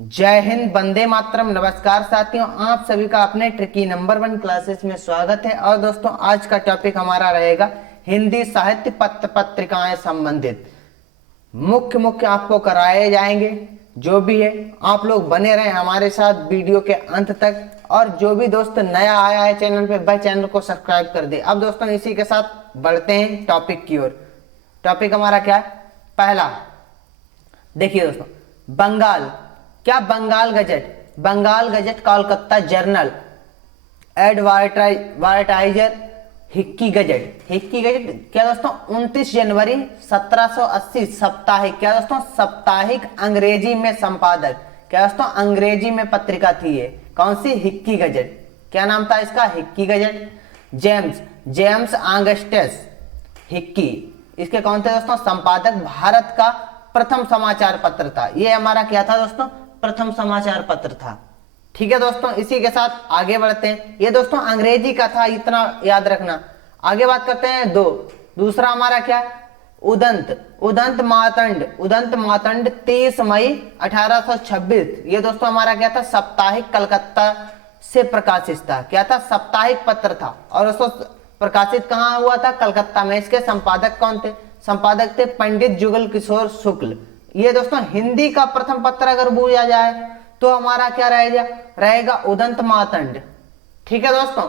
जय हिंद, वंदे मातरम। नमस्कार साथियों, आप सभी का अपने ट्रिकी नंबर 1 क्लासेस में स्वागत है। और दोस्तों, आज का टॉपिक हमारा रहेगा हिंदी साहित्य पत्र पत्रिकाएं संबंधित मुख्य मुख्य आपको कराए जाएंगे। जो भी है आप लोग बने रहें हमारे साथ वीडियो के अंत तक। और जो भी दोस्त नया आया है चैनल पे, वह चैनल को सब्सक्राइब कर दे। अब दोस्तों, इसी के साथ बढ़ते हैं टॉपिक की ओर। टॉपिक हमारा क्या है? पहला देखिए दोस्तों, बंगाल। क्या Bengal gazette? Bengal gazette, Kolkata journal, advertiser, Hicky gazette. Hicky gazette क्या दोस्तों? 29 जनवरी 1780 साप्ताहिक। क्या दोस्तों? साप्ताहिक, अंग्रेजी में संपादक। क्या दोस्तों? अंग्रेजी में पत्रिका थी ये। कौन सी? Hickey gazette. क्या नाम था इसका? Hickey gazette. James Augustus Hickey, इसके कौन थे दोस्तों? संपादक। भारत का प्रथम समाचार पत्र था ये। हमारा क्या था दोस्तों? प्रथम समाचार पत्र था। ठीक है दोस्तों, इसी के साथ आगे बढ़ते हैं। ये दोस्तों अंग्रेजी का था, इतना याद रखना। आगे बात करते हैं दूसरा हमारा क्या? उदंत मातंड 30 मई 1826। ये दोस्तों हमारा क्या था? साप्ताहिक, कलकत्ता से प्रकाशित था। क्या था? साप्ताहिक पत्र था। और उसको प्रकाशित कहाँ हुआ था? कलकत्ता में। इसके संपादक कौन थे? संपादक थे पंडित जुगल किशोर शुक्ल। ये दोस्तों हिंदी का प्रथम पत्र अगर पूछा जाए तो हमारा क्या रहेगा? उदंत मातंड। ठीक है दोस्तों,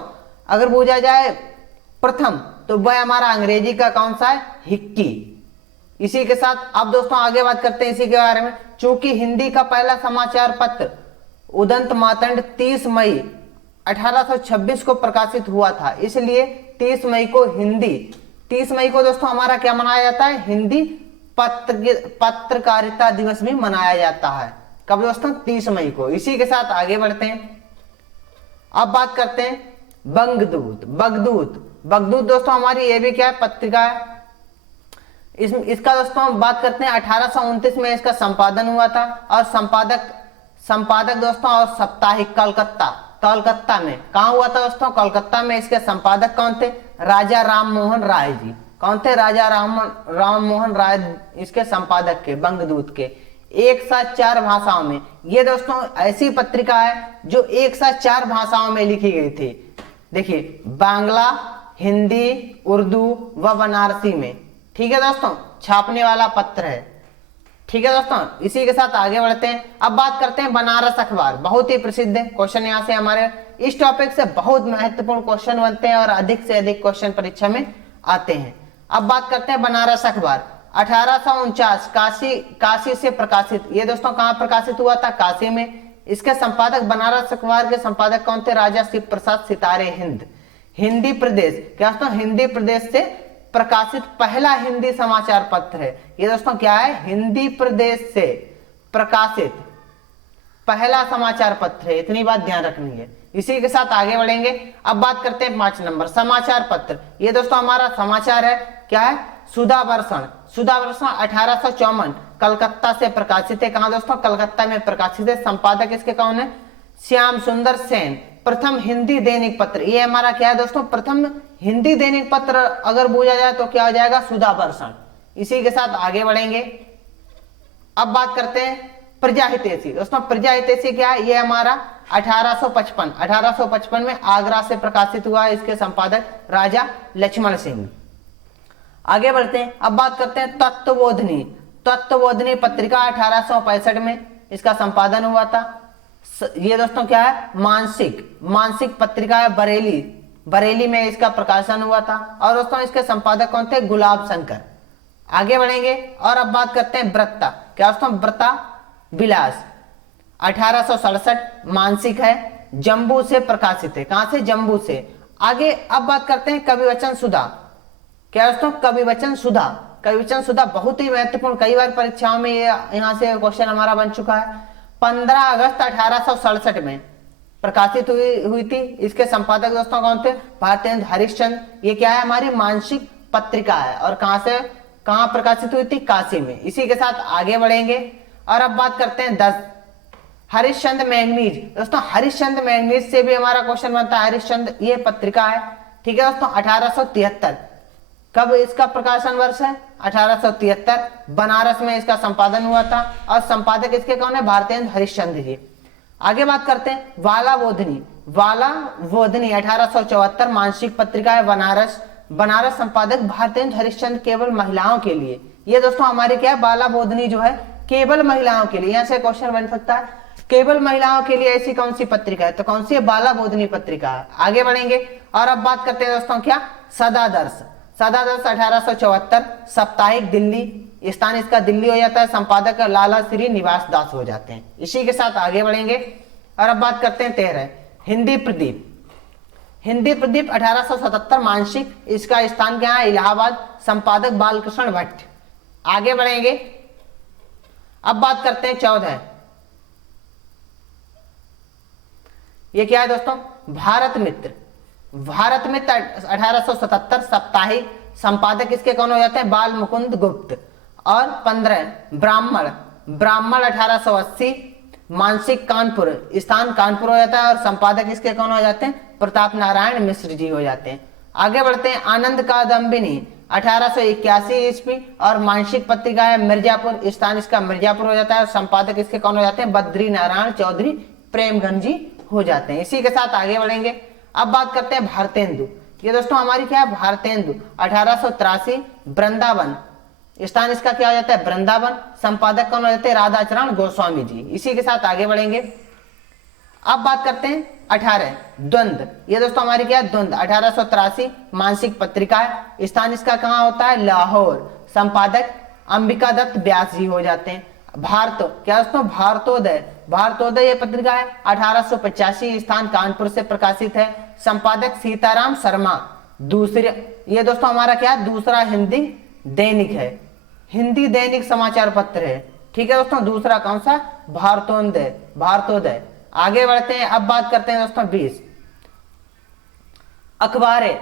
अगर पूछा जाए प्रथम तो वह हमारा अंग्रेजी का कौन सा है? हिक्की। इसी के साथ अब दोस्तों आगे बात करते हैं इसी के बारे में। चूंकि हिंदी का पहला समाचार पत्र उदंत मातंड 30 मई 1826 को प्रकाशित हुआ था, इसलिए 30 मई को दोस्तों हमारा क्या मनाया जाता है? हिंदी पत्रकारिता दिवस भी मनाया जाता है। कब दोस्तों? 30 मई को। इसी के साथ आगे बढ़ते हैं। अब बात करते हैं बगदूत दोस्तों हमारी ये भी क्या है? पत्रिका है। इसका दोस्तों हम बात करते हैं 1829 में इसका संपादन हुआ था। और संपादक दोस्तों और साप्ताहिक कोलकाता में। कहां हुआ था दोस्तों? कोलकाता में। इसके संपादक कौन थे? राजा राम मोहन राय जी। कौन थे? राजा राम मोहन राय इसके संपादक के, बंगदूत के। एक साथ 4 भाषाओं में। ये दोस्तों ऐसी पत्रिका है जो एक साथ 4 भाषाओं में लिखी गई थी। देखिए, बांग्ला, हिंदी, उर्दू व बनारसी में। ठीक है दोस्तों, छापने वाला पत्र है। ठीक है दोस्तों, इसी के साथ आगे बढ़ते हैं। अब बात करते हैं बनारस अखबार। बहुत ही प्रसिद्ध है। क्वेश्चन यहाँ से हमारे इस टॉपिक से बहुत महत्वपूर्ण क्वेश्चन बनते हैं और अधिक से अधिक क्वेश्चन परीक्षा में आते हैं। अब बात करते हैं बनारस अखबार। 1849 काशी से प्रकाशित। ये दोस्तों कहाँ प्रकाशित हुआ था? काशी में। इसके संपादक, बनारस अखबार के संपादक कौन थे? राजा शिव प्रसाद सितारे हिंद। हिंदी प्रदेश। क्या दोस्तों? हिंदी प्रदेश से प्रकाशित पहला हिंदी समाचार पत्र है ये दोस्तों। क्या है? हिंदी प्रदेश से प्रकाशित पहला समाचार पत्र है। इतनी बात ध्यान रखनी है। इसी के साथ आगे बढ़ेंगे। अब बात करते हैं 5 नंबर, समाचार पत्र। ये दोस्तों हमारा समाचार है। क्या है? सुधावर्षण 1854 कलकत्ता से प्रकाशित है। कहां दोस्तों? कलकत्ता में प्रकाशित है। संपादक इसके कौन है? श्याम सुंदर सेन। प्रथम हिंदी दैनिक पत्र। ये हमारा क्या है दोस्तों? प्रथम हिंदी दैनिक पत्र अगर पूछा जाए तो क्या हो जाएगा? सुधावर्षण। इसी के साथ आगे बढ़ेंगे। अब बात करते हैं प्रजाहितैषी। दोस्तों प्रजाहितैषी क्या है? ये हमारा 1855 में आगरा से प्रकाशित हुआ है। इसके संपादक राजा लक्ष्मण सिंह। आगे बढ़ते हैं। अब बात करते हैं तत्वबोधिनी पत्रिका। 1865 में इसका संपादन हुआ था। ये दोस्तों क्या है? मानसिक पत्रिका है। बरेली में इसका प्रकाशन हुआ था। और दोस्तों इसके संपादक कौन थे? गुलाब शंकर। आगे बढ़ेंगे और अब बात करते हैं व्रता। क्या दोस्तों? व्रता विलास 1867 मानसिक है। जम्बू से प्रकाशित है। कहां से? जम्बू से। आगे अब बात करते हैं कविवचन सुधा। क्या दोस्तों? कविवचन सुधा बहुत ही महत्वपूर्ण, कई बार परीक्षाओं में ये यहां से क्वेश्चन हमारा बन चुका है। 15 अगस्त 1867 में प्रकाशित हुई थी। इसके संपादक दोस्तों कौन थे? भारतेंद्र हरिश्चंद्र। ये क्या है? हमारी मानसिक पत्रिका है। और कहां प्रकाशित हुई थी? काशी में। इसी के साथ आगे बढ़ेंगे और अब बात करते हैं 10 हरिश्चंद्र मैगनीज। दोस्तों हरिश्चंद्र मैगनीज से भी हमारा क्वेश्चन बनता है। हरिश्चंद्र ये पत्रिका है। ठीक है दोस्तों, 1873 कब इसका प्रकाशन वर्ष है? 1873। बनारस में इसका संपादन हुआ था और संपादक इसके कौन है? भारतेंद्र हरिश्चंद्र जी। आगे बात करते हैं वाला बोधनी। वाला बोधनी 1874 मानसिक पत्रिका है बनारस। बनारस संपादक भारतेंद्र हरिश्चंद्र, केवल महिलाओं के लिए। ये दोस्तों हमारी क्या है? बाला बोधनी जो है केवल महिलाओं के लिए। यहाँ से क्वेश्चन बन सकता है केवल महिलाओं के लिए ऐसी कौन सी पत्रिका है? तो कौन सी है? बाला बोधनी पत्रिका है। आगे बढ़ेंगे और अब बात करते हैं दोस्तों क्या? सदादर्श। सदादर्श 1874 साप्ताहिक, दिल्ली। स्थान इसका दिल्ली हो जाता है। संपादक लाला श्री निवास दास हो जाते हैं। इसी के साथ आगे बढ़ेंगे और अब बात करते हैं 13 हिंदी प्रदीप। हिंदी प्रदीप 1877 मानसिक, इसका स्थान क्या है? इलाहाबाद। संपादक बालकृष्ण भट्ट। आगे बढ़ेंगे अब बात करते हैं 14। ये क्या है दोस्तों? भारत मित्र। भारत मित्र 1877 साप्ताहिक। संपादक इसके कौन हो जाते हैं? बाल मुकुंद गुप्त। और 15 ब्राह्मण। ब्राह्मण 1880 मानसिक, कानपुर। स्थान कानपुर हो जाता है और संपादक इसके कौन हो जाते हैं? प्रताप नारायण मिश्र जी हो जाते हैं। आगे बढ़ते हैं आनंद कादम्बिनी 1881 ईस्वी और मानसिक पत्रिका है मिर्जापुर। स्थान इसका मिर्जापुर हो जाता है और संपादक इसके कौन हो जाते हैं? बद्री नारायण चौधरी प्रेमगंज जी हो जाते हैं। इसी के साथ आगे बढ़ेंगे। अब बात करते हैं भारतेंदु। ये दोस्तों हमारी क्या है? भारतेंदु 1883 वृंदावन। स्थान इसका क्या हो जाता है? वृंदावन। संपादक कौन हो जाते हैं? राधाचरण गोस्वामी जी। इसी के साथ आगे बढ़ेंगे। अब बात करते हैं 18 द्वंद्व। ये दोस्तों हमारी क्या है? द्वंद्व 1883 मानसिक पत्रिका है। स्थान इसका कहाँ होता है? लाहौर। संपादक अंबिका दत्त व्यास जी हो जाते हैं। भारत क्या दोस्तों? भारतोदय। भारतोदय ये पत्रिका है 1885। स्थान कानपुर से प्रकाशित है। संपादक सीताराम शर्मा। दूसरे ये दोस्तों हमारा क्या है? दूसरा हिंदी दैनिक है। हिंदी दैनिक समाचार पत्र है। ठीक है दोस्तों। दूसरा कौन सा? भारतोदय। भारतोदय। आगे बढ़ते हैं। अब बात करते हैं दोस्तों 20 अखबारें।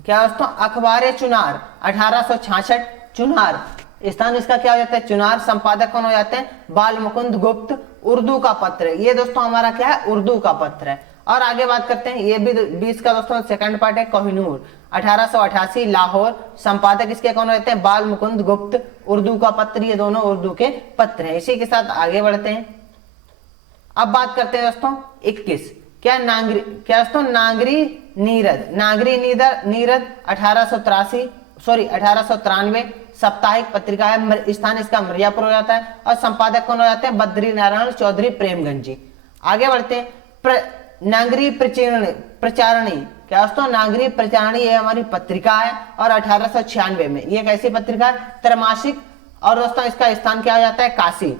क्या दोस्तों? अखबारें चुनार 1866। चुनार स्थान इसका क्या हो जाता है? चुनार। संपादक कौन हो जाते हैं? बाल मुकुंद गुप्त। उर्दू का पत्र है। ये दोस्तों हमारा क्या है? उर्दू का पत्र है। और आगे बात करते हैं ये भी 20 का दोस्तों सेकंड पार्ट है कोहिनूर 1888 लाहौर। संपादक इसके कौन रहते हैं? बाल मुकुंद गुप्त। उर्दू का पत्र। ये दोनों उर्दू के पत्र हैं। इसी के साथ आगे बढ़ते हैं। अब बात करते हैं दोस्तों 21 क्या? नागरी। क्या दोस्तों? नागरी नीरद। नागरी नीरद 1893 साप्ताहिक पत्रिका है। स्थान इसका मिर्जापुर हो जाता है और संपादक कौन हो जाते हैं? बद्री नारायण चौधरी प्रेमगंज जी। आगे बढ़ते हैं नागरी प्रचारणी। क्या दोस्तों? नागरी प्रचारणी ये हमारी पत्रिका है और 1896 में। ये कैसी पत्रिका है? त्रैमासिक। और दोस्तों इसका स्थान क्या हो जाता है? काशी।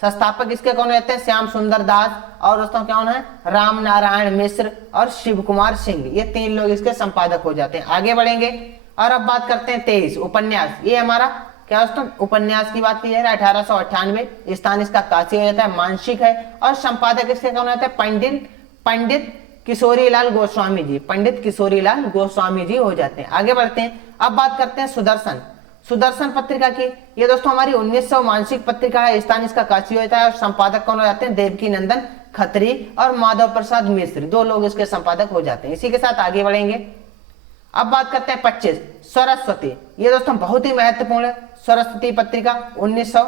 संस्थापक इसके कौन रहते हैं? श्याम सुंदर दास। और दोस्तों कौन है? राम नारायण मिश्र और शिव कुमार सिंह। ये 3 लोग इसके संपादक हो जाते हैं। आगे बढ़ेंगे और अब बात करते हैं 23 उपन्यास। ये हमारा क्या दोस्तों? उपन्यास की बात की जा रही है 1898। स्थान इसका काशी हो जाता है। मानसिक है और संपादक इसके कौन रहते हैं? पंडित किशोरीलाल गोस्वामी जी। पंडित किशोरीलाल गोस्वामी जी हो जाते हैं। आगे बढ़ते हैं। अब बात करते हैं सुदर्शन। सुदर्शन पत्रिका की। ये दोस्तों हमारी 1900 मानसिक पत्रिका है। स्थान इसका काशी हो जाता है और संपादक कौन हो जाते हैं? देवकी नंदन खत्री और माधव प्रसाद मिश्र। 2 लोग इसके संपादक हो जाते हैं। इसी के साथ आगे बढ़ेंगे। अब बात करते हैं 25 सरस्वती। ये दोस्तों बहुत ही महत्वपूर्ण है। सरस्वती पत्रिका 1900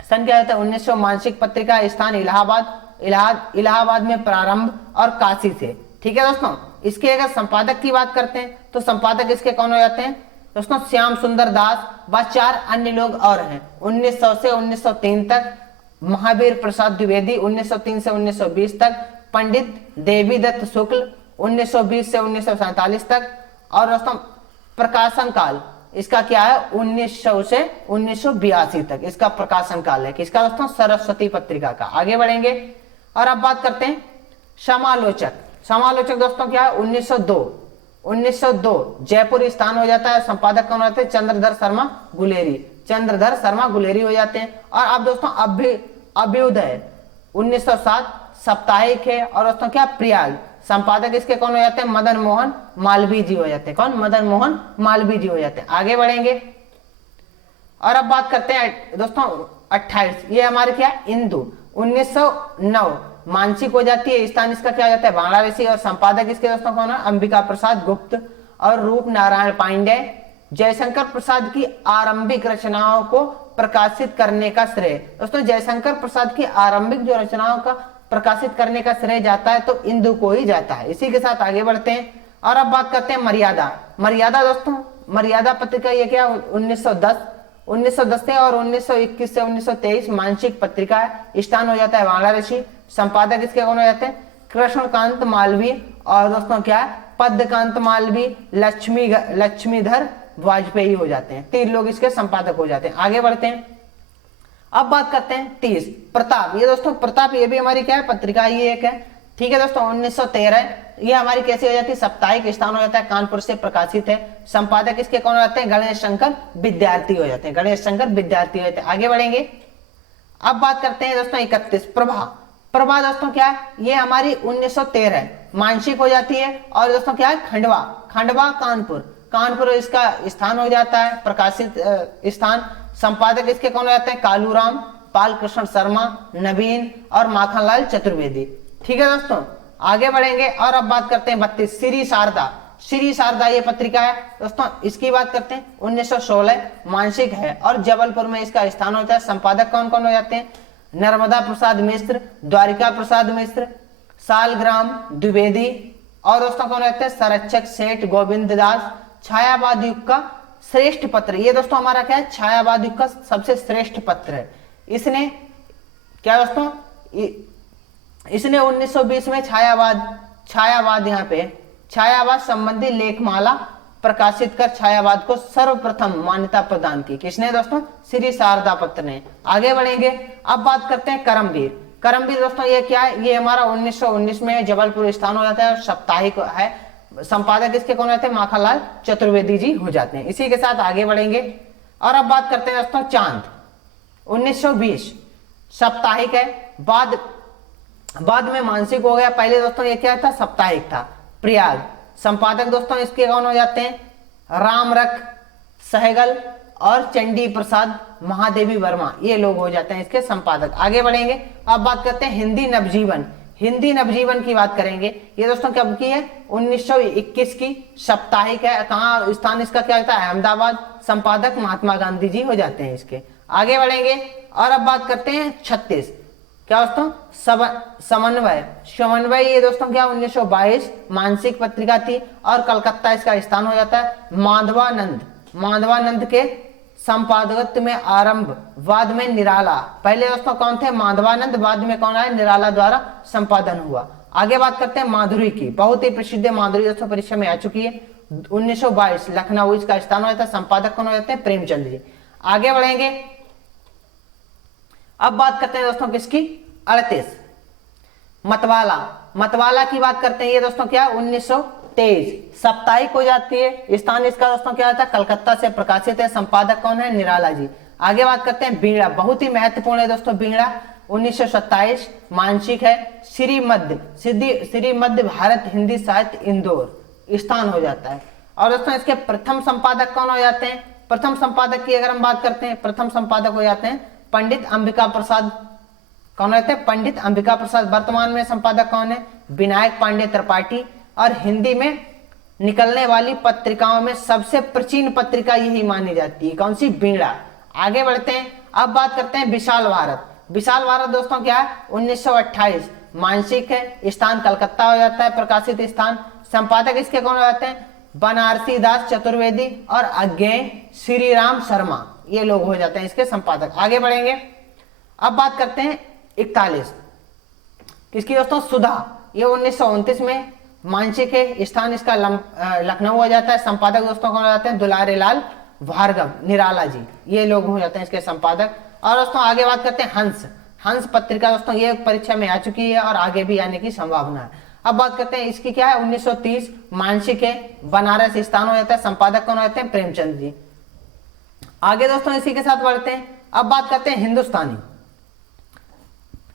सन क्या होता है? 1900 मानसिक पत्रिका। स्थान इलाहाबाद में प्रारंभ और काशी से। ठीक है दोस्तों। इसके अगर संपादक की बात करते हैं तो संपादक इसके कौन हो जाते हैं दोस्तों? श्याम सुंदर दास व 4 अन्य लोग और हैं। 1900 से 1903 तक महावीर प्रसाद द्विवेदी। 1903 से 1920 तक पंडित देवी दत्त शुक्ल। 1920 से 1947 तक। और दोस्तों प्रकाशन काल इसका क्या है? 1900 से 1982 तक इसका प्रकाशन काल है। किसका दोस्तों? सरस्वती पत्रिका का। आगे बढ़ेंगे और अब बात करते हैं समालोचक। समालोचक दोस्तों क्या है? 1902 जयपुर स्थान हो जाता है। संपादक कौन होते हैं? चंद्रधर शर्मा गुलेरी। चंद्रधर शर्मा गुलेरी हो जाते हैं। और अब दोस्तों अभ्युदय 1907 साप्ताहिक है। और दोस्तों क्या? प्रयाग। संपादक इसके कौन हो जाते हैं? मदन मोहन मालवीय जी हो जाते हैं। कौन? मदन मोहन मालवीय जी हो जाते हैं। आगे बढ़ेंगे और अब बात करते हैं दोस्तों 28 ये हमारे क्या? इंदु 1909 मानसिक हो जाती है। स्थान इसका क्या हो जाता है? बांग्लादेशी। और संपादक इसके दोस्तों कौन है? अंबिका प्रसाद गुप्त। और रूप नारायण पांडेय। जयशंकर प्रसाद की आरंभिक रचनाओं को प्रकाशित करने का श्रेय, दोस्तों जयशंकर प्रसाद की आरंभिक जो रचनाओं का प्रकाशित करने का श्रेय जाता है तो इंदु को ही जाता है। इसी के साथ आगे बढ़ते हैं और अब बात करते हैं मर्यादा। मर्यादा दोस्तों, मर्यादा पत्रिका ये क्या 1910 से और 1921 से 1923 मानसिक पत्रिका है। स्थान हो जाता है वाराणसी। संपादक इसके कौन हो जाते हैं? कृष्णकांत मालवीय और दोस्तों क्या है पद्मकांत मालवीय, लक्ष्मीधर वाजपेयी हो जाते हैं। 3 लोग इसके संपादक हो जाते हैं। आगे बढ़ते हैं, अब बात करते हैं 30 प्रताप। ये दोस्तों प्रताप ये भी हमारी क्या है पत्रिका, ये एक है। ठीक है दोस्तों 1913 ये हमारी कैसी हो जाती है साप्ताहिक। स्थान हो जाता है कानपुर से प्रकाशित है। संपादक इसके कौन हो जाते हैं? गणेश शंकर विद्यार्थी हो जाते हैं। गणेश शंकर विद्यार्थी हो जाते हैं। आगे बढ़ेंगे, अब बात करते हैं दोस्तों 31 प्रभा। प्रभा दोस्तों क्या है? ये हमारी 1913 मानसिक हो जाती है। और दोस्तों क्या है खंडवा, खंडवा कानपुर इसका स्थान हो जाता है प्रकाशित स्थान। संपादक इसके कौन हो जाते हैं? कालूराम, पाल कृष्ण शर्मा, नवीन और माखनलाल चतुर्वेदी। ठीक है दोस्तों, आगे बढ़ेंगे और अब बात करते हैं 32 श्री शारदा। श्री शारदा ये पत्रिका है दोस्तों, इसकी बात करते हैं 1916 मानसिक है और जबलपुर में इसका स्थान होता है। संपादक कौन कौन हो जाते हैं? नर्मदा प्रसाद मिश्र, द्वारिका प्रसाद मिश्र, सालग्राम द्विवेदी और दोस्तों कौन रहते हैं? संरक्षक सेठ गोविंद दास। छायावाद युग का श्रेष्ठ पत्र, ये दोस्तों हमारा क्या है? छायावाद युग का सबसे श्रेष्ठ पत्र है। इसने क्या दोस्तों इसने 1920 में छायावाद यहाँ पे छायावाद संबंधी लेखमाला प्रकाशित कर छायावाद को सर्वप्रथम मान्यता प्रदान की। किसने दोस्तों? श्री शारदा पत्र ने। आगे बढ़ेंगे, अब बात करते हैं करमवीर। करमवीर दोस्तों ये क्या है? ये हमारा 1919 में जबलपुर स्थान हो जाता है और साप्ताहिक है। संपादक इसके कौन रहते हैं? माखनलाल चतुर्वेदी जी हो जाते हैं। इसी के साथ आगे बढ़ेंगे और अब बात करते हैं दोस्तों चांद 1920 साप्ताहिक है, बाद में मानसिक हो गया। पहले दोस्तों ये क्या था? साप्ताहिक था। प्रयाग संपादक दोस्तों इसके कौन हो जाते हैं? रामरख सहगल और चंडी प्रसाद महादेवी वर्मा, ये लोग हो जाते हैं इसके संपादक। आगे बढ़ेंगे, अब बात करते हैं हिंदी नवजीवन। हिंदी नवजीवन की बात करेंगे। ये दोस्तों कब की है? 1921 की साप्ताहिक है। कहाँ स्थान इसका क्या होता है? अहमदाबाद। संपादक महात्मा गांधी जी हो जाते हैं इसके। आगे बढ़ेंगे और अब बात करते हैं 36 क्या दोस्तों? समन्वय ये दोस्तों क्या 1922 मानसिक पत्रिका थी और कलकत्ता इसका स्थान हो जाता है। माधवानंद के संपादकत्व में आरंभ, बाद में निराला। पहले दोस्तों कौन थे? माधवानंद, बाद में कौन आए? निराला द्वारा संपादन हुआ। आगे बात करते हैं माधुरी की। बहुत ही प्रसिद्ध माधुरी दोस्तों परीक्षा में आ चुकी है। 1922 लखनऊ इसका स्थान हो जाता है। संपादक कौन हो जाते हैं? प्रेमचंद जी। आगे बढ़ेंगे, अब बात करते हैं दोस्तों किसकी? 38 मतवाला की बात करते हैं। ये दोस्तों क्या 1923 साप्ताहिक हो जाती है। स्थान इसका दोस्तों क्या होता है? कलकत्ता से प्रकाशित है। संपादक कौन है? निराला जी। आगे बात करते हैं बीड़ा, बहुत ही महत्वपूर्ण है दोस्तों बीड़ा। 1927 मानसिक है। श्रीमध्य भारत हिंदी साहित्य इंदौर स्थान हो जाता है। और दोस्तों इसके प्रथम संपादक कौन हो जाते हैं? प्रथम संपादक की अगर हम बात करते हैं, प्रथम संपादक हो जाते हैं पंडित अंबिका प्रसाद। कौन रहते हैं? पंडित अंबिका प्रसाद। वर्तमान में संपादक कौन है? विनायक पांडे त्रिपाठी। और हिंदी में निकलने वाली पत्रिकाओं में सबसे प्राचीन पत्रिका यही मानी जाती है। कौन सी? बीड़ा। आगे बढ़ते हैं, अब बात करते हैं विशाल भारत दोस्तों क्या है? 1928 मानसिक है। स्थान कलकत्ता हो जाता है प्रकाशित स्थान। संपादक इसके कौन हो जाते हैं? बनारसी दास चतुर्वेदी और अज्ञेय श्री राम शर्मा, ये लोग हो जाते हैं इसके संपादक। आगे बढ़ेंगे, अब बात करते हैं 41 किसकी दोस्तों? सुधा। ये 1929 में मानसिक है। स्थान इसका लखनऊ हो जाता है। संपादक दोस्तों कौन हो जाते हैं? दुलारे लाल भार्गव, निराला जी, ये लोग हो जाते हैं इसके संपादक। और दोस्तों आगे बात करते हैं हंस पत्रिका। दोस्तों ये परीक्षा में आ चुकी है और आगे भी आने की संभावना है। अब बात करते हैं इसकी क्या है? 1930 मानसिक है। बनारस स्थान हो जाता है। संपादक कौन हो जाते हैं? प्रेमचंद जी। आगे दोस्तों इसी के साथ बढ़ते हैं, अब बात करते हैं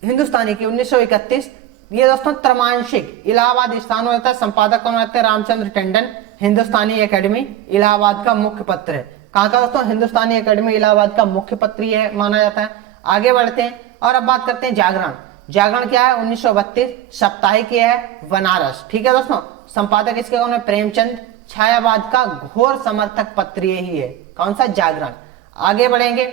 हिंदुस्तानी की 1931। ये दोस्तों त्रमांशिक इलाहाबाद स्थान हो जाता है। संपादक कौन होते हैं? रामचंद्र टंडन। हिंदुस्तानी एकेडमी इलाहाबाद का मुख्य पत्र है। कहाँ का दोस्तों? हिंदुस्तानी एकेडमी इलाहाबाद का मुख्य पत्र है माना जाता है। आगे बढ़ते हैं और अब बात करते हैं जागरण क्या है? 1932 साप्ताहिक है बनारस। ठीक है दोस्तों, संपादक इसके कौन है? प्रेमचंद। छायावाद का घोर समर्थक पत्र यही है। कौन सा? जागरण। आगे बढ़ेंगे,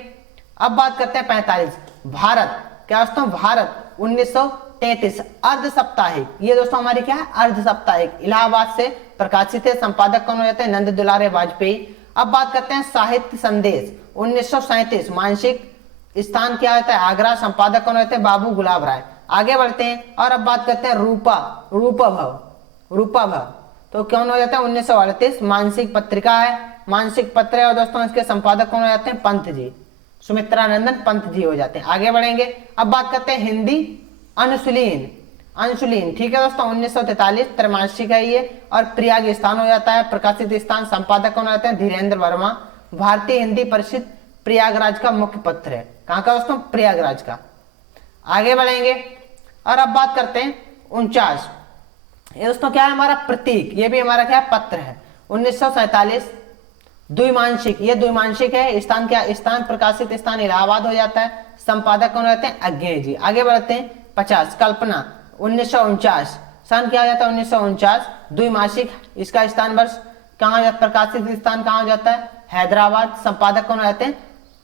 अब बात करते हैं 45। भारत, क्या दोस्तों? भारत 1933 अर्ध साप्ताहिक, ये दोस्तों हमारी क्या है? अर्ध साप्ताहिक, इलाहाबाद से प्रकाशित है। संपादक कौन हो जाते हैं? नंद दुलारे वाजपेयी। अब बात करते हैं साहित्य संदेश 1937, मानसिक स्थान क्या होता है? आगरा। संपादक कौन होते हैं? बाबू गुलाब राय। आगे बढ़ते हैं और अब बात करते हैं रूपा भव, तो कौन हो जाता है? 1938, मानसिक पत्रिका है, मानसिक पत्र है। और दोस्तों इसके संपादक कौन हो जाते हैं? पंत जी, सुमित्रानंदन पंत जी हो जाते हैं। आगे बढ़ेंगे, अब बात करते हैं हिंदी अंशुलीन, ठीक है दोस्तों, 1943 त्रैमासिक है ये। और प्रयाग स्थान हो जाता है, प्रकाशित स्थान। संपादक कौन होते हैं? धीरेन्द्र वर्मा। भारतीय हिंदी परिषद प्रयागराज का मुख्य पत्र है। कहाँ का दोस्तों? प्रयागराज का। आगे बढ़ेंगे और अब बात करते हैं 49, ये दोस्तों क्या है? हमारा प्रतीक, ये भी हमारा क्या है? पत्र है। 1947 द्विमांशिक, ये द्विमांशिक है। स्थान क्या? स्थान प्रकाशित स्थान इलाहाबाद हो जाता है। संपादक कौन रहते हैं? अज्ञेय जी। आगे बढ़ते हैं 50, कल्पना 1949, सन क्या हो जाता है? 1949, द्विमासिक। इसका स्थान वर्ष कहाँ हो जाता है? प्रकाशित स्थान कहाँ हो जाता है? हैदराबाद। संपादक कौन रहते हैं?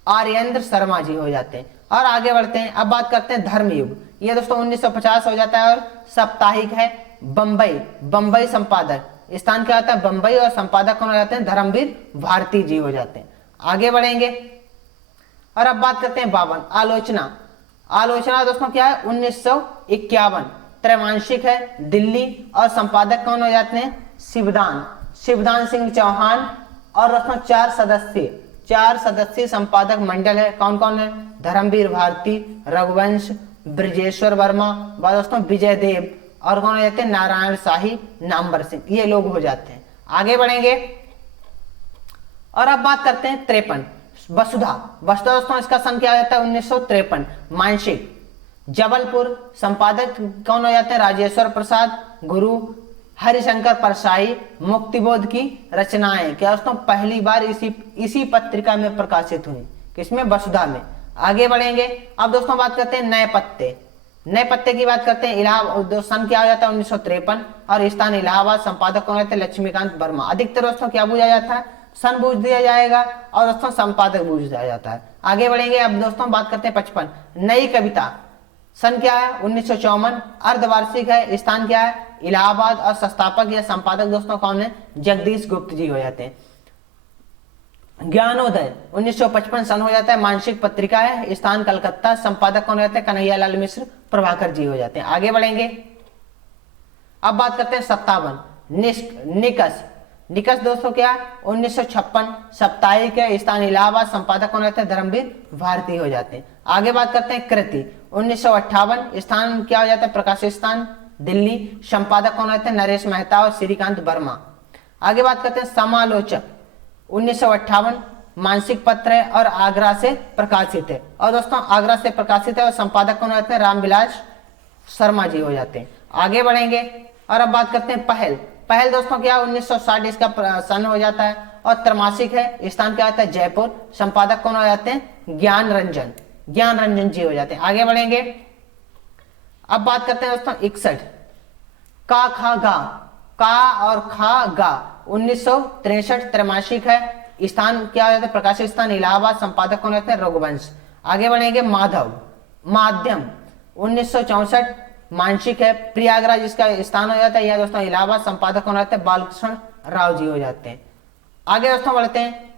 आर्येंद्र शर्मा जी हो जाते हैं। और आगे बढ़ते हैं, अब बात करते हैं धर्मयुग, ये दोस्तों 1950 हो जाता है। और साप्ताहिक है। बंबई संपादक, स्थान क्या होता है? बंबई। और संपादक कौन हो जाते हैं? धर्मवीर भारती जी हो जाते हैं। आगे बढ़ेंगे और अब बात करते हैं 52, आलोचना दोस्तों क्या है? 1951, त्रैमासिक है, दिल्ली। और संपादक कौन हो जाते हैं? शिवदान सिंह चौहान। और दोस्तों 4 सदस्यीय संपादक मंडल है। कौन कौन है? धर्मवीर भारती, रघुवंश, ब्रजेश्वर वर्मा, दोस्तों विजय देव। और कौन हो जाते हैं? नारायण शाही, नामवर सिंह, ये लोग हो जाते हैं। आगे बढ़ेंगे और अब बात करते हैं 53, वसुधा दोस्तों इसका सन क्या हो जाता है? 1953, मानसिक, जबलपुर। संपादक कौन हो जाते हैं? राजेश्वर प्रसाद, गुरु हरिशंकर परसाई। मुक्तिबोध की रचनाएं क्या दोस्तों? पहली बार इसी पत्रिका में प्रकाशित हुई। किसमें? वसुधा में। आगे बढ़ेंगे, अब दोस्तों बात करते हैं नए पत्ते की बात करते हैं। इलाहाबाद, सन क्या हो जाता है? 1953। और स्थान इलाहाबाद। संपादक कौन रहते हैं? लक्ष्मीकांत वर्मा। अधिकतर दोस्तों क्या पूछा जाता है? सन पूछ दिया जाएगा और दोस्तों संपादक पूछ दिया जाता है। आगे बढ़ेंगे, अब दोस्तों बात करते हैं 55, नई कविता, सन क्या है? 1954, अर्धवार्षिक है। स्थान क्या है? इलाहाबाद। और संस्थापक या संपादक दोस्तों कौन है? जगदीश गुप्त जी हो जाते हैं। ज्ञानोदय 1955 सन हो जाता है, मानसिक पत्रिका है। स्थान कलकत्ता। संपादक कौन रहते हैं? कन्हैयालाल मिश्र प्रभाकर जी हो जाते हैं। आगे बढ़ेंगे, अब बात करते हैं 57, निकस दोस्तों क्या? 1956 साप्ताहिक है। स्थान इलाहाबाद। संपादक कौन रहते हैं? धर्मवीर भारती हो जाते हैं। आगे बात करते हैं कृति 1958, स्थान क्या हो जाता है? प्रकाशित स्थान दिल्ली। संपादक कौन रहते हैं? नरेश मेहता और श्रीकांत वर्मा। आगे बात करते हैं समालोचक 1958, मानसिक पत्र है और आगरा से प्रकाशित है। और दोस्तों आगरा से प्रकाशित है और संपादक कौन रहते हैं? रामविलास शर्मा जी हो जाते हैं। आगे बढ़ेंगे और अब बात करते हैं पहल दोस्तों क्या? 1960 इसका सन हो जाता है और त्रैमासिक है। स्थान क्या होता है? जयपुर। संपादक कौन हो जाते हैं? ज्ञान रंजन जी हो जाते हैं। आगे बढ़ेंगे, अब बात करते हैं दोस्तों 61, का और खा गा 1963 त्रैमासिक है। स्थान क्या हो जाता है? प्रकाशित स्थान इलाहाबाद। संपादक कौन रहते हैं? रघुवंश। आगे बढ़ेंगे माध्यम 1964 मानसिक है। प्रयागराज इसका स्थान हो जाता है यह दोस्तों इलाहाबाद। संपादक कौन रहते हैं? बालकृष्ण राव जी हो जाते हैं। आगे दोस्तों बढ़ते हैं,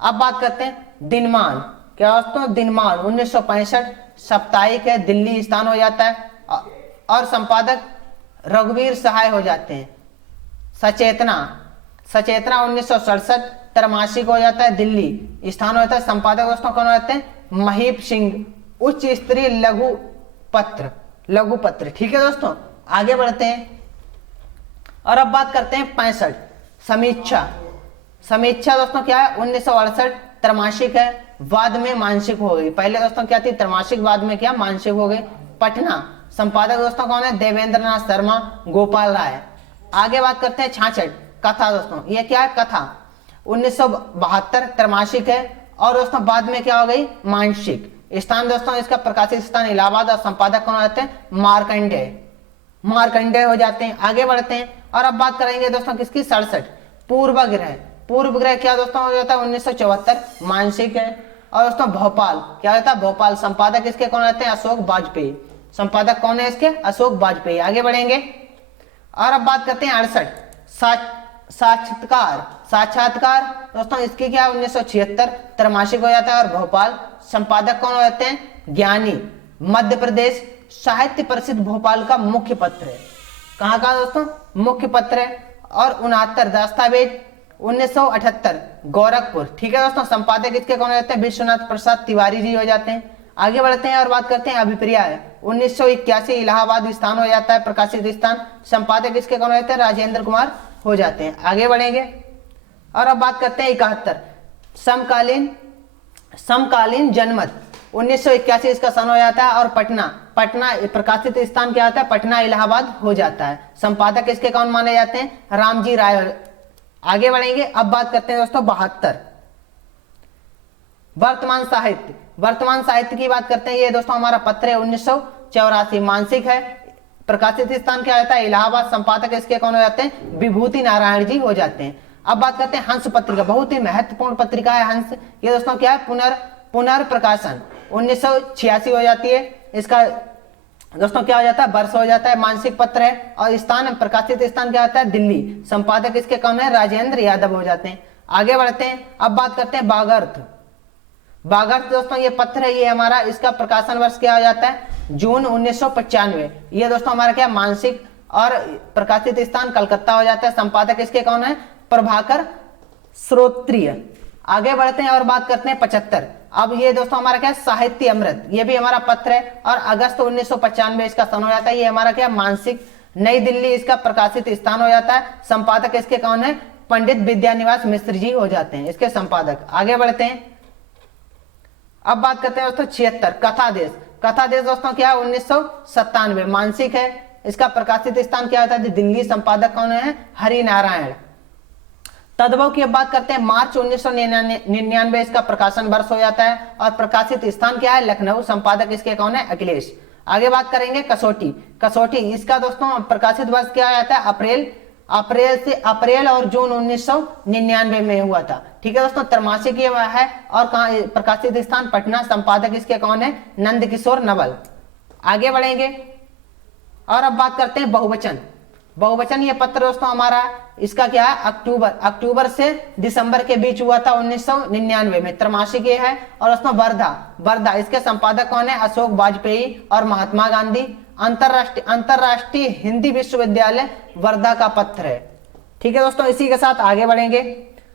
अब बात करते हैं दिनमान, क्या दोस्तों? दिनमान 1965 साप्ताहिक है। दिल्ली स्थान हो जाता है और संपादक रघुवीर सहाय हो जाते हैं। सचेतना 1967 त्रैमासिक हो जाता है। दिल्ली स्थान होता है। संपादक दोस्तों कौन होते हैं? महीप सिंह। उच्च स्तरीय लघु पत्र, ठीक है दोस्तों। आगे बढ़ते हैं और अब बात करते हैं 65 समीक्षा दोस्तों क्या है? 1968 त्रैमासिक है। बाद में मानसिक हो गई। पहले दोस्तों क्या थी? त्रैमासिक, बाद में क्या? मानसिक हो गई। पटना। संपादक दोस्तों कौन है? देवेंद्र नाथ शर्मा, गोपाल राय। आगे बात करते हैं 66 कथा दोस्तों, ये क्या है? कथा 1972 त्रैमासिक है और दोस्तों बाद में क्या हो गई? मानसिक। स्थान दोस्तों इसका प्रकाशित स्थान इलाहाबाद और संपादक कौन रहते हैं? मार्कंडेय हो जाते हैं। आगे बढ़ते हैं और अब बात करेंगे दोस्तों किसकी, 67 पूर्व ग्रह। पूर्व ग्रह क्या दोस्तों हो जाता है 1974 मानसिक है। और दोस्तों भोपाल क्या होता है, भोपाल संपादक इसके कौन रहते हैं, अशोक वाजपेयी। संपादक कौन है इसके, अशोक वाजपेयी। आगे बढ़ेंगे और अब बात करते हैं 68 साक्षात्कार। साक्षात्कार दोस्तों इसकी क्या 1976 त्रैमासिक हो जाता है। और भोपाल संपादक कौन होते हैं, ज्ञानी। मध्य प्रदेश साहित्य परिषद भोपाल का मुख्य पत्र है। कहाँ का दोस्तों, मुख्य पत्र है। और 69 दस्तावेज 1978 गोरखपुर। ठीक है दोस्तों, संपादक इसके कौन रहते हैं, विश्वनाथ प्रसाद तिवारी जी हो जाते हैं। आगे बढ़ते हैं और बात करते हैं अभिप्राय 1981 इलाहाबाद स्थान हो जाता है प्रकाशित स्थान। संपादक इसके कौन रहते हैं, राजेंद्र कुमार हो जाते हैं। आगे बढ़ेंगे और अब बात करते हैं 71 समकालीन जनमत 1981 इसका सन हो जाता है। और पटना प्रकाशित स्थान क्या होता है, पटना इलाहाबाद हो जाता है। संपादक इसके कौन माने जाते हैं, रामजी राय। आगे बढ़ेंगे अब बात करते हैं दोस्तों 72 वर्तमान साहित्य की बात करते हैं। ये दोस्तों हमारा पत्र है 1984 मानसिक है। प्रकाशित स्थान क्या होता है, इलाहाबाद। संपादक इसके कौन हो जाते हैं, विभूति नारायण जी हो जाते हैं। अब बात करते हैं हंस पत्रिका, बहुत ही महत्वपूर्ण पत्रिका है हंस। ये दोस्तों क्या है, पुनर्प्रकाशन 1986 हो जाती है। इसका दोस्तों क्या हो जाता है, वर्ष हो जाता है। मानसिक पत्र है और स्थान प्रकाशित स्थान क्या होता है, दिल्ली। संपादक इसके कौन है, राजेंद्र यादव हो जाते हैं। आगे बढ़ते हैं अब बात करते हैं बागर्थ दोस्तों ये पत्र है, ये हमारा इसका प्रकाशन वर्ष क्या हो जाता है, जून 1995। ये दोस्तों हमारा क्या मानसिक और प्रकाशित स्थान कलकत्ता हो जाता है। संपादक इसके कौन है, प्रभाकर श्रोत्रिय। आगे बढ़ते हैं और बात करते हैं 75। अब ये दोस्तों हमारा क्या साहित्य अमृत, ये भी हमारा पत्र है और अगस्त 1995 इसका सन हो जाता है। ये हमारा क्या मानसिक, नई दिल्ली इसका प्रकाशित स्थान हो जाता है। संपादक इसके कौन है, पंडित विद्यानिवास मिश्र जी हो जाते हैं इसके संपादक। आगे बढ़ते हैं अब बात करते हैं दोस्तों 76 कथा देश दोस्तों क्या है 1997 मानसिक है। इसका प्रकाशित स्थान क्या होता है, दिल्ली। संपादक कौन है, हरि नारायण। तद्भव की अब बात करते हैं मार्च 1999 इसका प्रकाशन वर्ष हो जाता है और प्रकाशित स्थान क्या है, लखनऊ। संपादक इसके कौन है, अखिलेश। आगे बात करेंगे कसौटी इसका दोस्तों प्रकाशित वर्ष क्या हो जाता है, अप्रैल और जून 1999 में हुआ था। ठीक है दोस्तों, त्रैमासिक ये है और प्रकाशित स्थान पटना। संपादक इसके कौन है, नंद किशोर नवल। आगे बढ़ेंगे और अब बात करते हैं बहुवचन ये पत्र दोस्तों हमारा इसका क्या है, अक्टूबर से दिसंबर के बीच हुआ था 1999 में। त्रैमासिक ये है और उसमें वर्धा इसके संपादक कौन है, अशोक वाजपेयी और महात्मा गांधी। अंतरराष्ट्रीय हिंदी विश्वविद्यालय वर्धा का पत्र है। ठीक है दोस्तों, इसी के साथ आगे बढ़ेंगे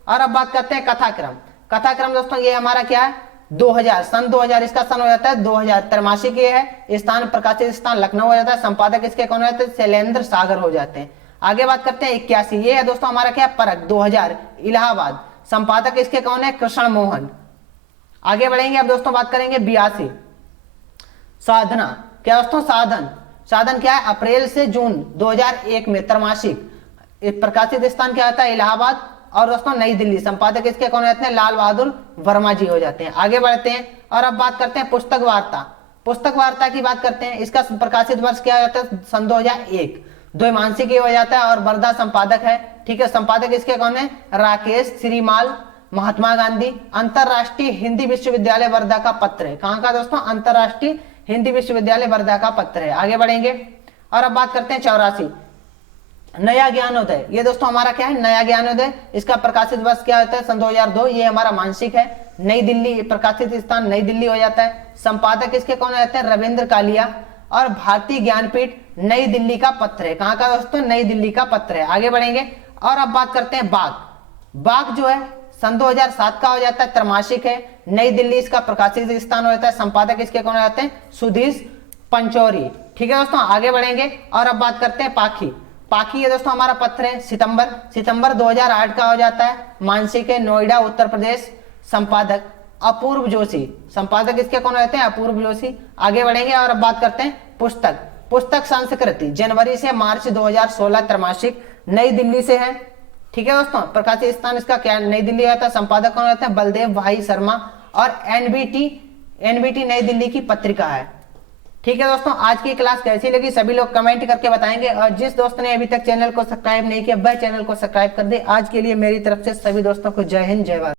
और अब बात करते हैं कथाक्रम दोस्तों ये हमारा क्या है 2000 इसका सन हो जाता है 2000। त्रैमासिक ये है, स्थान प्रकाशित स्थान लखनऊ हो जाता है। संपादक इसके कौन होते हैं, शैलेंद्र सागर हो जाते हैं। आगे बात करते हैं 81 ये है दोस्तों हमारा क्या परख 2000 इलाहाबाद। संपादक इसके कौन है, कृष्ण मोहन। आगे बढ़ेंगे अब दोस्तों बात करेंगे 82 साधना क्या दोस्तों, साधन क्या है, अप्रैल से जून 2001 में त्रैमासिक। प्रकाशित स्थान क्या होता है, इलाहाबाद और दोस्तों नई दिल्ली। संपादक इसके कौन रहते हैं, लाल बहादुर वर्मा जी हो जाते हैं। आगे बढ़ते हैं और अब बात करते हैं पुस्तक वार्ता की बात करते हैं। इसका प्रकाशित वर्ष क्या हो जाता है, सन 2001। द्वैमासिक हो जाता है और वर्धा संपादक है। ठीक है, संपादक इसके कौन है, राकेश श्रीमाल महात्मा गांधी। अंतरराष्ट्रीय हिंदी विश्वविद्यालय वर्धा का पत्र है। कहाँ का दोस्तों, अंतरराष्ट्रीय हिंदी विश्वविद्यालय वर्धा का पत्र है। आगे बढ़ेंगे और अब बात करते हैं 84 नया ज्ञानोदय। ये दोस्तों हमारा क्या है, नया ज्ञानोदय। इसका प्रकाशित वर्ष क्या होता है, सन 2002। ये हमारा मानसिक है। नई दिल्ली प्रकाशित स्थान नई दिल्ली हो जाता है। संपादक इसके कौन रहते हैं, रविंद्र कालिया और भारतीय ज्ञानपीठ नई दिल्ली का पत्र है। कहाँ का दोस्तों, नई दिल्ली का पत्र है। आगे बढ़ेंगे और अब बात करते हैं बाग जो है सन 2007 का हो जाता है। त्रैमासिक है। नई दिल्ली इसका प्रकाशित स्थान हो जाता है। संपादक इसके कौन रहते हैं, सुधीश पंचौरी। ठीक है दोस्तों, आगे बढ़ेंगे और अब बात करते हैं पाखी ये दोस्तों हमारा पत्र है। सितंबर 2008 का हो जाता है। मानसिक है, नोएडा उत्तर प्रदेश। संपादक अपूर्व जोशी। संपादक इसके कौन रहते हैं, अपूर्व जोशी। आगे बढ़ेंगे और अब बात करते हैं पुस्तक संस्कृति जनवरी से मार्च 2016 त्रैमासिक नई दिल्ली से है। ठीक है दोस्तों, प्रकाशित स्थान इसका क्या नई दिल्ली आता है। संपादक कौन रहते हैं, बलदेव भाई शर्मा और एनबीटी नई दिल्ली की पत्रिका है। ठीक है दोस्तों, आज की क्लास कैसी लगी सभी लोग कमेंट करके बताएंगे, और जिस दोस्त ने अभी तक चैनल को सब्सक्राइब नहीं किया वह चैनल को सब्सक्राइब कर दे। आज के लिए मेरी तरफ से सभी दोस्तों को जय हिंद, जय भारत।